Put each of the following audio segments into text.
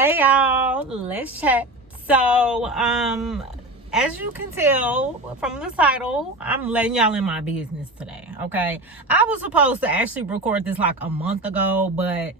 Hey y'all, let's chat. So, as you can tell from the title, I'm letting y'all in my business today, okay? I was supposed to actually record this like a month ago, but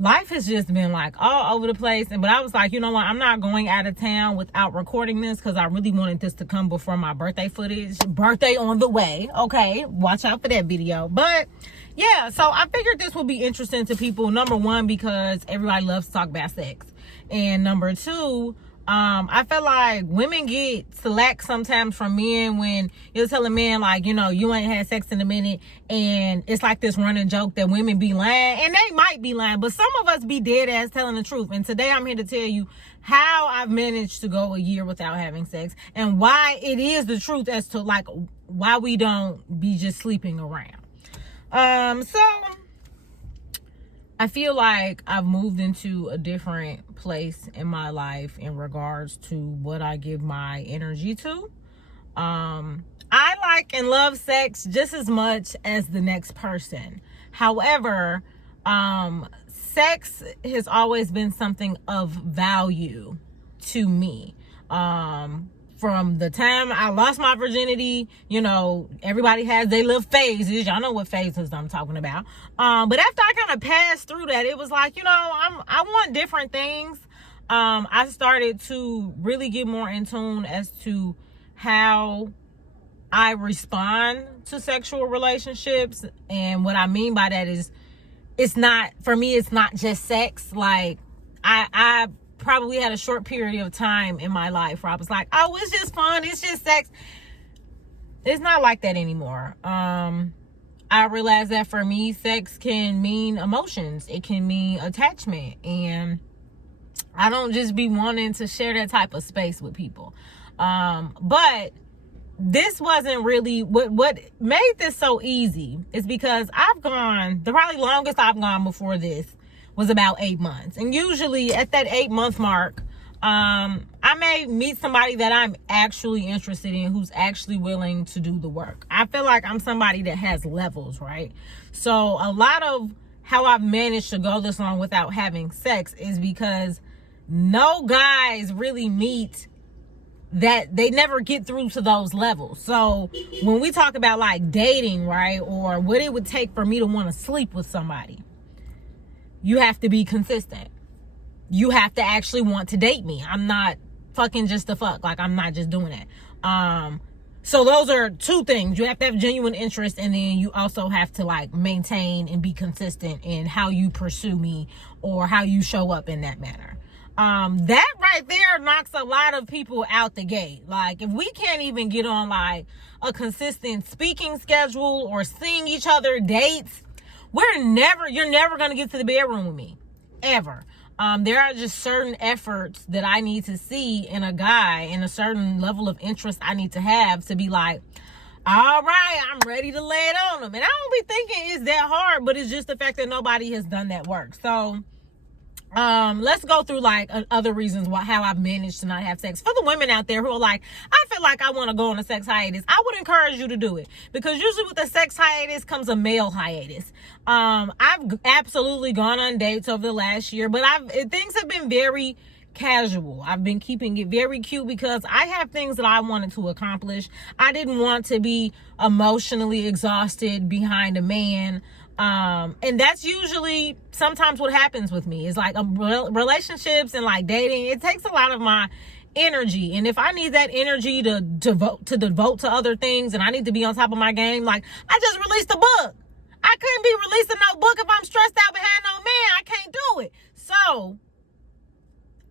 life has just been like all over the place. But I was like, you know what? I'm not going out of town without recording this because I really wanted this to come before my birthday footage. Birthday on the way, okay? Watch out for that video. But yeah, so I figured this would be interesting to people. Number one, because everybody loves to talk about sex. And number two, I feel like women get slack sometimes from men when you're telling men like, you ain't had sex in a minute, and it's like this running joke that women be lying, and they might be lying, but some of us be dead ass telling the truth. And today I'm here to tell you how I've managed to go a year without having sex and why it is the truth as to like why we don't be just sleeping around. So I feel like I've moved into a different place in my life in regards to what I give my energy to. I like and love sex just as much as the next person. However, sex has always been something of value to me. From the time I lost my virginity, everybody has their little phases. Y'all know what phases I'm talking about. But after I kind of passed through that, it was like, I want different things. I started to really get more in tune as to how I respond to sexual relationships. And what I mean by that is, it's not just sex. Like, I probably had a short period of time in my life where I was like, oh, it's just fun, it's just sex. It's not like that anymore. I realized that for me, sex can mean emotions, it can mean attachment, and I don't just be wanting to share that type of space with people. But this wasn't really what made this so easy is because the probably longest I've gone before this was about 8 months. And usually at that 8-month mark, I may meet somebody that I'm actually interested in, who's actually willing to do the work. I feel like I'm somebody that has levels, right? So a lot of how I've managed to go this long without having sex is because no guys really meet that, they never get through to those levels. So when we talk about like dating, right, or what it would take for me to want to sleep with somebody, you have to be consistent. You have to actually want to date me. I'm not fucking just to fuck. Like, I'm not just doing that. So those are two things. You have to have genuine interest, and then you also have to like maintain and be consistent in how you pursue me or how you show up in that manner. That right there knocks a lot of people out the gate. Like, if we can't even get on like a consistent speaking schedule or seeing each other dates, you're never going to get to the bedroom with me, ever. There are just certain efforts that I need to see in a guy, and a certain level of interest I need to have to be like, all right, I'm ready to lay it on them. And I don't be thinking it's that hard, but it's just the fact that nobody has done that work. So, let's go through like other reasons how I've managed to not have sex. For the women out there who are like, I feel like I want to go on a sex hiatus, I would encourage you to do it, because usually with a sex hiatus comes a male hiatus. I've absolutely gone on dates over the last year, but things have been very casual. I've been keeping it very cute because I have things that I wanted to accomplish. I didn't want to be emotionally exhausted behind a man. And that's usually sometimes what happens with me is like relationships and like dating. It takes a lot of my energy, and if I need that energy to devote to other things, and I need to be on top of my game, like I just released a book. I couldn't be releasing no book if I'm stressed out behind no man. I can't do it. So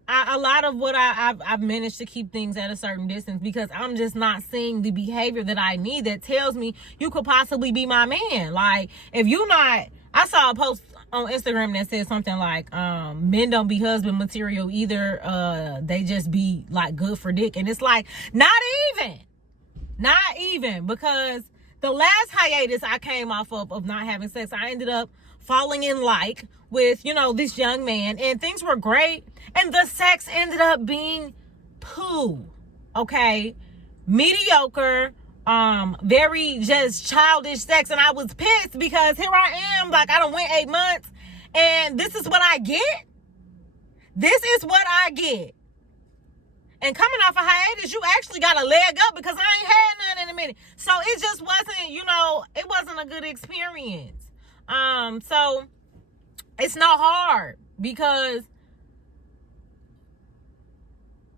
a lot of what I've managed to keep things at a certain distance because I'm just not seeing the behavior that I need that tells me you could possibly be my man. Like, if you're not, I saw a post on Instagram that said something like, men don't be husband material either. They just be like good for dick. And it's like, not even, because the last hiatus I came off of not having sex, I ended up falling in like with, this young man, and things were great. And the sex ended up being poo. Okay. Mediocre, very just childish sex. And I was pissed because here I am, like I done went 8 months and this is what I get. This is what I get. And coming off a hiatus, you actually got a leg up because I ain't had none in a minute. So it just wasn't, it wasn't a good experience. So it's not hard because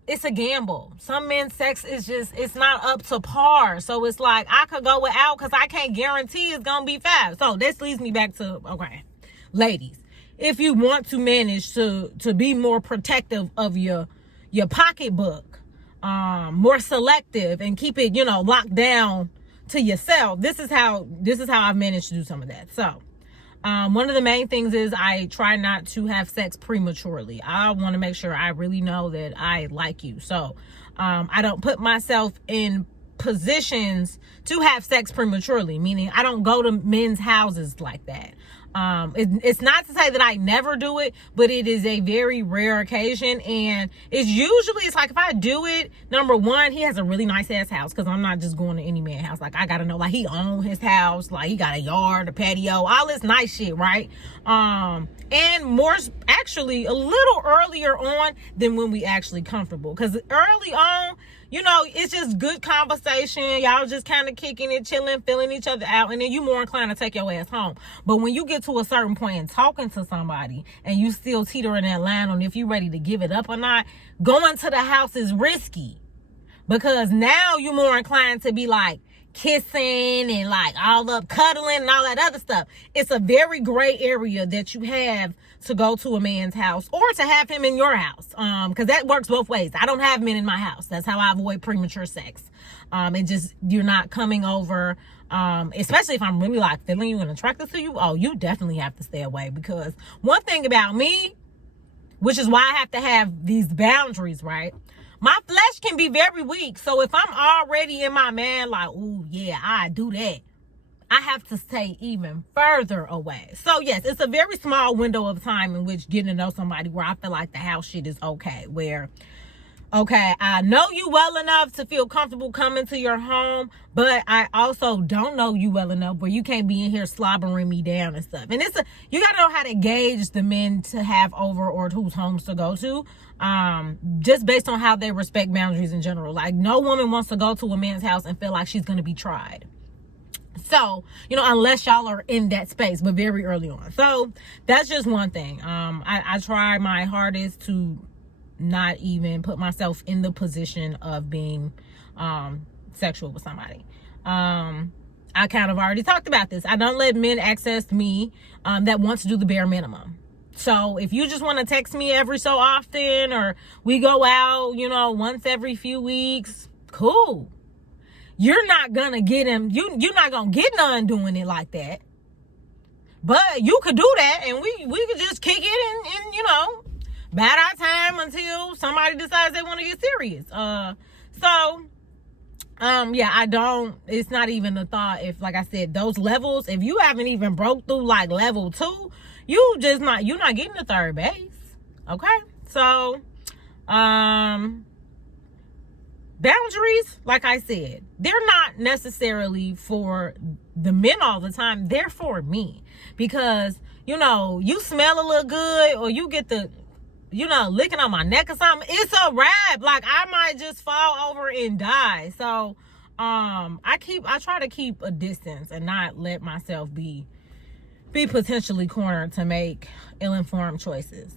it's a gamble. Some men's sex is it's not up to par. So it's like, I could go without because I can't guarantee it's going to be fast. So this leads me back to, okay, ladies, if you want to manage to be more protective of your pocketbook, more selective and keep it, locked down to yourself. This is how I've managed to do some of that. So, one of the main things is I try not to have sex prematurely. I want to make sure I really know that I like you. So, I don't put myself in positions to have sex prematurely, meaning I don't go to men's houses like that. It's not to say that I never do it, but it is a very rare occasion. And it's like if I do it, number one, he has a really nice ass house, because I'm not just going to any man's house. Like, I got to know, like, he own his house, like he got a yard, a patio, all this nice shit, right? And more actually a little earlier on than when we actually comfortable, because early on, it's just good conversation. Y'all just kind of kicking it, chilling, feeling each other out. And then you more inclined to take your ass home. But when you get to a certain point in talking to somebody and you still teetering that line on if you ready to give it up or not, going to the house is risky. Because now you're more inclined to be like kissing and like all up cuddling and all that other stuff. It's a very gray area that you have to go to a man's house or to have him in your house. Because that works both ways. I don't have men in my house. That's how I avoid premature sex. You're not coming over, especially if I'm really like feeling you and attracted to you. Oh, you definitely have to stay away, because one thing about me, which is why I have to have these boundaries, right? My flesh can be very weak. So if I'm already in my man, like, ooh, yeah, I do that, I have to stay even further away. So yes, it's a very small window of time in which getting to know somebody where I feel like the house shit is okay. Where, okay, I know you well enough to feel comfortable coming to your home, but I also don't know you well enough where you can't be in here slobbering me down and stuff. And you gotta know how to gauge the men to have over or whose homes to go to, just based on how they respect boundaries in general. Like, no woman wants to go to a man's house and feel like she's gonna be tried. So, unless y'all are in that space, but very early on. So that's just one thing. I try my hardest to not even put myself in the position of being sexual with somebody. I kind of already talked about this. I don't let men access me that want to do the bare minimum. So if you just want to text me every so often, or we go out, once every few weeks, cool. You're not gonna get him. You're not gonna get none doing it like that. But you could do that, and we could just kick it and bide our time until somebody decides they want to get serious. Yeah, I don't. It's not even a thought. If, like I said, those levels, if you haven't even broke through like level 2, you're not getting to third base. Okay, so boundaries, like I said, they're not necessarily for the men all the time. They're for me, because you smell a little good, or you get the licking on my neck or something, it's a wrap. Like, I might just fall over and die. So I try to keep a distance and not let myself be potentially cornered to make ill-informed choices.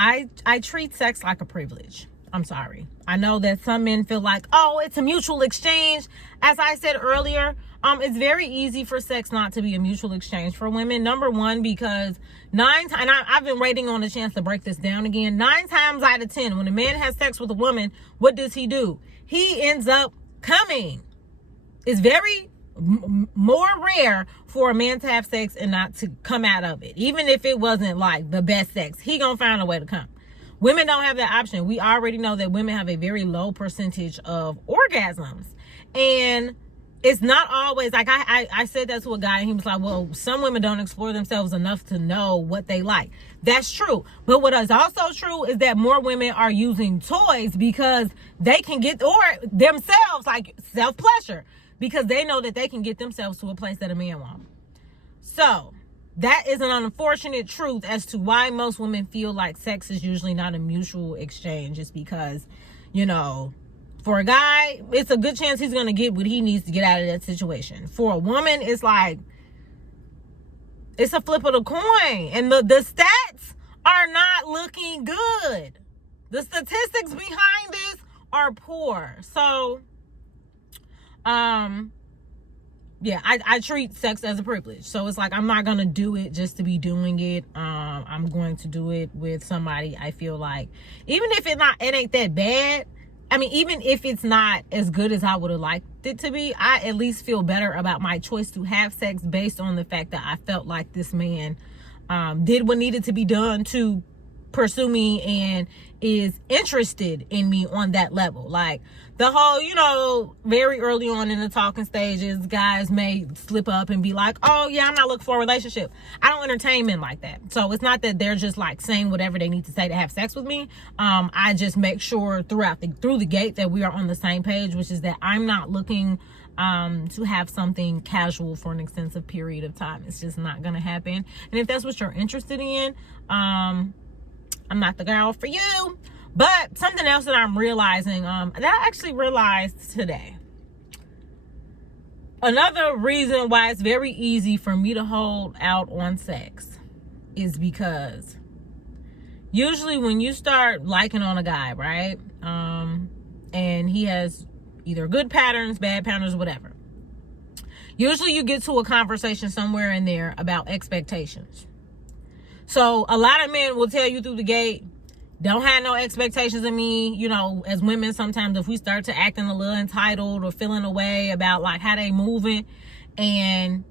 I treat sex like a privilege. I'm sorry. I know that some men feel like, oh, it's a mutual exchange. As I said earlier, it's very easy for sex not to be a mutual exchange for women. Number one, because I've been waiting on a chance to break this down again. 9 times out of 10, when a man has sex with a woman, what does he do? He ends up coming. It's very more rare for a man to have sex and not to come out of it. Even if it wasn't like the best sex, he gonna find a way to come. Women don't have that option. We already know that women have a very low percentage of orgasms. And it's not always like, I said that to a guy, and he was like, well, some women don't explore themselves enough to know what they like. That's true. But what is also true is that more women are using toys because they can get, or themselves, like self-pleasure, because they know that they can get themselves to a place that a man won't. So that is an unfortunate truth as to why most women feel like sex is usually not a mutual exchange. It's because, you know, for a guy, it's a good chance he's going to get what he needs to get out of that situation. For a woman, it's like, it's a flip of the coin. And the stats are not looking good. The statistics behind this are poor. So, yeah, I treat sex as a privilege. So it's like, I'm not going to do it just to be doing it. I'm going to do it with somebody I feel like, even if it ain't that bad. I mean, even if it's not as good as I would have liked it to be, I at least feel better about my choice to have sex based on the fact that I felt like this man did what needed to be done to pursue me and is interested in me on that level. Like the whole, you know, very early on in the talking stages, guys may slip up and be like, oh yeah, I'm not looking for a relationship. I don't entertain men like that. So it's not that they're just like saying whatever they need to say to have sex with me. I just make sure through the gate that we are on the same page, which is that I'm not looking to have something casual for an extensive period of time. It's just not gonna happen. And if that's what you're interested in, I'm not the girl for you. But something else that I'm realizing, that I actually realized today. Another reason why it's very easy for me to hold out on sex is because usually when you start liking on a guy, right? And he has either good patterns, bad patterns, whatever. Usually you get to a conversation somewhere in there about expectations. So a lot of men will tell you through the gate, don't have no expectations of me. You know, as women, sometimes if we start to acting a little entitled or feeling a way about like how they moving, and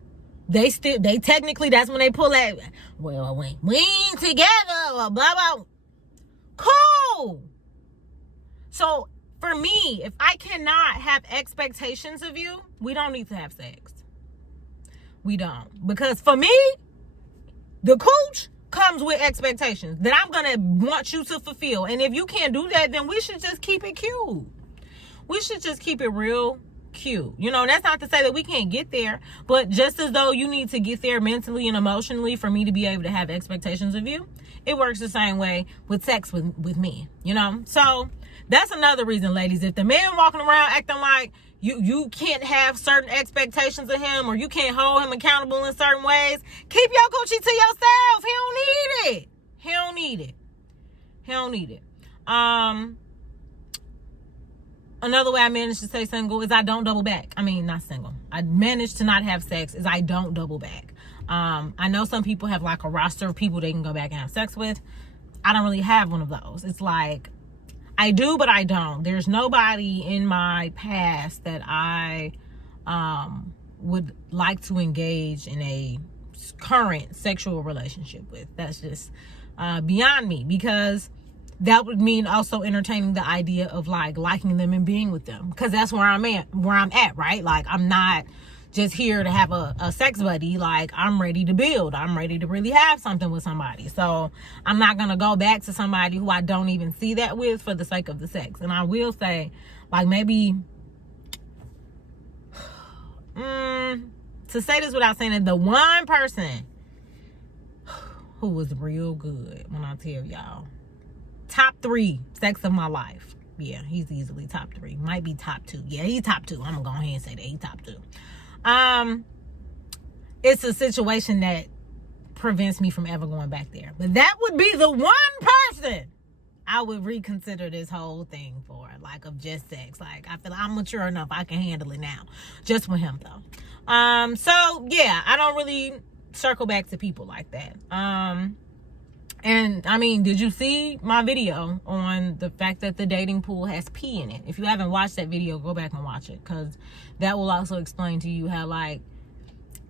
they technically, that's when they pull that, well, we ain't together, or blah, blah. Cool. So for me, if I cannot have expectations of you, we don't need to have sex. We don't. Because for me, the cooch comes with expectations that I'm gonna want you to fulfill. And if you can't do that, then we should just keep it cute. We should just keep it real cute. You know, that's not to say that we can't get there, but just as though you need to get there mentally and emotionally for me to be able to have expectations of you, it works the same way with sex with me, you know? So that's another reason, ladies. If the man walking around acting like you can't have certain expectations of him, or you can't hold him accountable in certain ways, keep your Gucci to yourself. He don't need it. He don't need it. He don't need it. Another way I managed to stay single is I don't double back. I mean, not single. I managed to not have sex is I don't double back. I know some people have like a roster of people they can go back and have sex with. I don't really have one of those. It's like, I do, but I don't. There's nobody in my past that I would like to engage in a current sexual relationship with. That's just beyond me, because that would mean also entertaining the idea of like liking them and being with them, because that's where I'm at, right? Like, I'm not just here to have a sex buddy. Like, I'm ready to build. I'm ready to really have something with somebody. So I'm not going to go back to somebody who I don't even see that with for the sake of the sex. And I will say, like, maybe to say this without saying it, the one person who was real good, when I tell y'all, top 3 sex of my life. Yeah, he's easily top 3. Might be top 2. Yeah, he's top 2. I'm gonna go ahead and say that he's top 2. It's a situation that prevents me from ever going back there. But that would be the one person I would reconsider this whole thing for, like, of just sex. Like, I feel like I'm mature enough, I can handle it now. Just with him, though. So yeah, I don't really circle back to people like that. And I mean, did you see my video on the fact that the dating pool has pee in it? If you haven't watched that video, go back and watch it, because that will also explain to you how, like,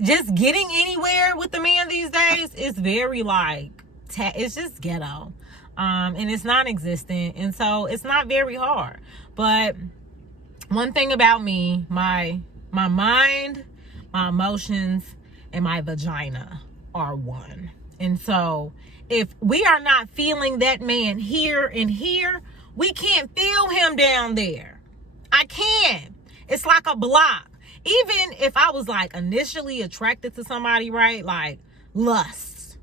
just getting anywhere with the man these days is very, like, it's just ghetto. And it's non-existent. And so it's not very hard. But one thing about me, my mind, my emotions, and my vagina are one. And so if we are not feeling that man here and here, we can't feel him down there. I can't. It's like a block. Even if I was like initially attracted to somebody, right? Like lusts.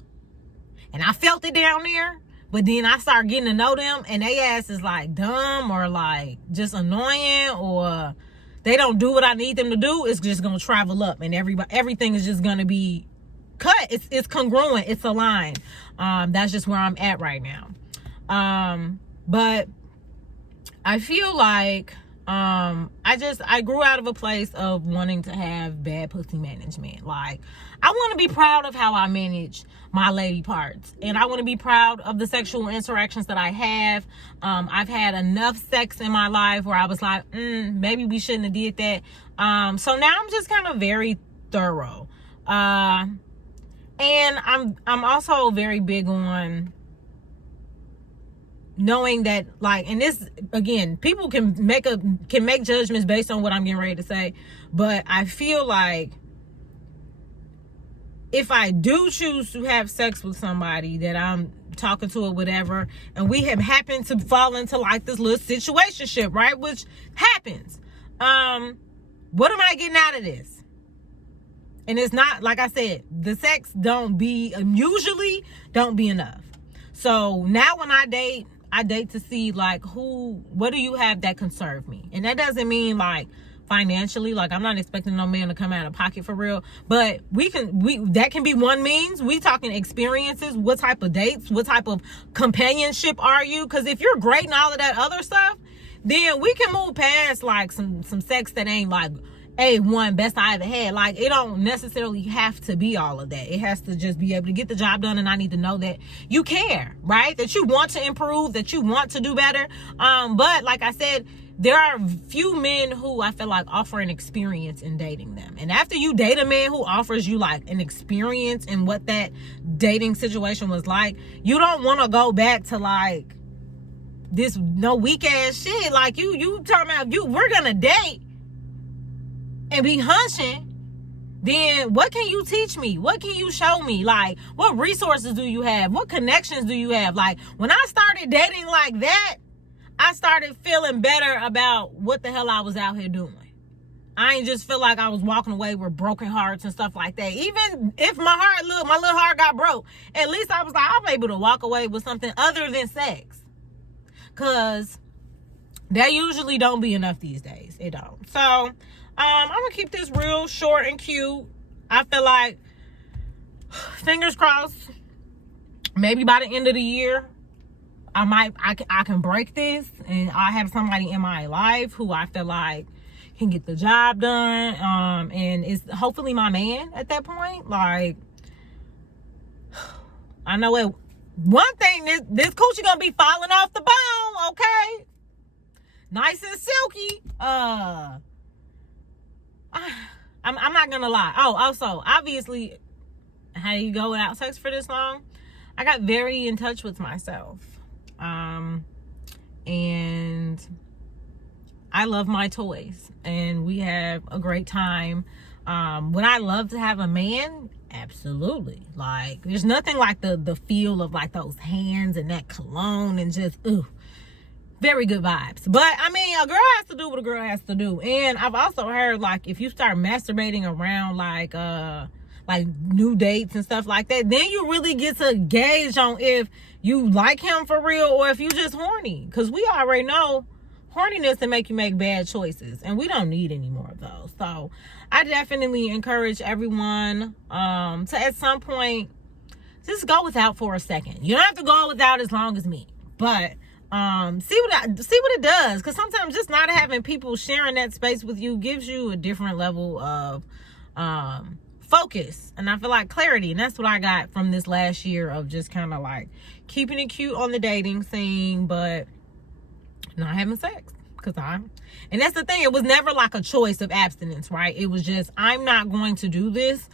And I felt it down there, but then I started getting to know them, and they ass is like dumb or like just annoying, or they don't do what I need them to do. It's just gonna travel up, and everything is just gonna be cut. It's congruent. It's aligned. That's just where I'm at right now. But I feel like I grew out of a place of wanting to have bad pussy management. Like, I want to be proud of how I manage my lady parts, and I want to be proud of the sexual interactions that I have. I've had enough sex in my life where I was like, maybe we shouldn't have did that. So now I'm just kind of very thorough. And I'm also very big on knowing that, like, and this, again, people can make judgments based on what I'm getting ready to say, but I feel like if I do choose to have sex with somebody that I'm talking to or whatever, and we have happened to fall into like this little situationship, right, which happens, what am I getting out of this? And it's not, like I said, the sex usually don't be enough. So now when I date to see like what do you have that can serve me? And that doesn't mean like financially, like I'm not expecting no man to come out of pocket for real, but that can be one means. We talking experiences, what type of dates, what type of companionship are you? Because if you're great and all of that other stuff, then we can move past like some sex that ain't like A1 best I ever had. Like, it don't necessarily have to be all of that. It has to just be able to get the job done, and I need to know that you care, right? That you want to improve, that you want to do better. But like I said, there are few men who I feel like offer an experience in dating them. And after you date a man who offers you like an experience in what that dating situation was like, you don't want to go back to like this no weak ass shit. Like you talking about we're gonna date and be hunching, then what can you teach me? What can you show me? Like, what resources do you have? What connections do you have? Like, when I started dating like that, I started feeling better about what the hell I was out here doing. I ain't just feel like I was walking away with broken hearts and stuff like that. Even if my little heart got broke, at least I was like, I'm able to walk away with something other than sex. Cause that usually don't be enough these days. It don't. So, I'm gonna keep this real short and cute. I feel like, fingers crossed, maybe by the end of the year, I can break this, and I have somebody in my life who I feel like can get the job done, and is hopefully my man at that point. Like, I know it. One thing, this coochie gonna be falling off the bone, okay? Nice and silky. I'm not gonna lie. Oh, also, obviously, how do you go without sex for this long? I got very in touch with myself. And I love my toys, and we have a great time. Would I love to have a man? Absolutely. Like, there's nothing like the feel of like those hands and that cologne and just, very good vibes. But I mean, a girl has to do what a girl has to do. And I've also heard like if you start masturbating around like new dates and stuff like that, then you really get to gauge on if you like him for real or if you just horny. Because we already know horniness can make you make bad choices, and we don't need any more of those. So I definitely encourage everyone to at some point just go without for a second. You don't have to go without as long as me, but see what it does, because sometimes just not having people sharing that space with you gives you a different level of focus, and I feel like clarity. And that's what I got from this last year of just kind of like keeping it cute on the dating scene, but not having sex. And that's the thing, it was never like a choice of abstinence, right? It was just, I'm not going to do this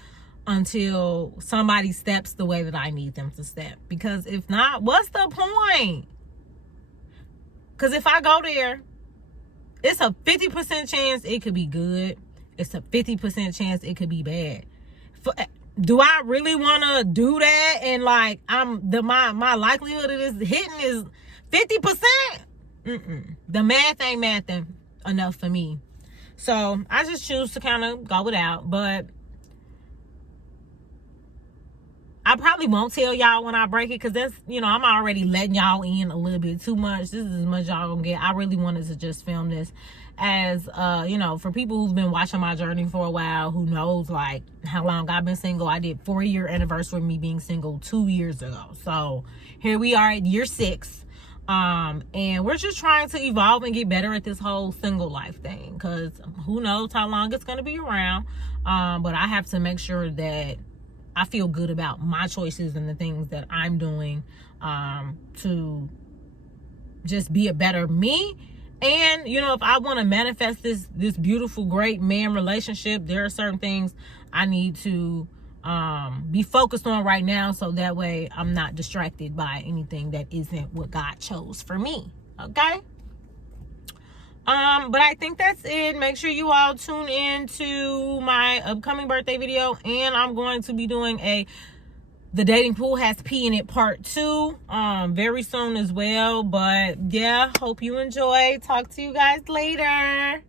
until somebody steps the way that I need them to step, because if not, what's the point? Because if I go there, it's a 50% chance it could be good. It's a 50% chance it could be bad. Do I really want to do that? And like, my likelihood of this hitting is 50%. The math ain't mathing enough for me. So I just choose to kind of go without. But I probably won't tell y'all when I break it, because that's, you know, I'm already letting y'all in a little bit too much. This is as much y'all gonna get. I really wanted to just film this as, you know, for people who've been watching my journey for a while, who knows like how long I've been single. I did 4-year anniversary of me being single 2 years ago. So here we are at year 6. And we're just trying to evolve and get better at this whole single life thing, because who knows how long it's going to be around. But I have to make sure that I feel good about my choices and the things that I'm doing, to just be a better me. And, you know, if I want to manifest this beautiful, great man relationship, there are certain things I need to be focused on right now, so that way I'm not distracted by anything that isn't what God chose for me. Okay? But I think that's it. Make sure you all tune in to my upcoming birthday video, and I'm going to be doing the dating pool has pee in it part 2 very soon as well. But yeah, hope you enjoy. Talk to you guys later.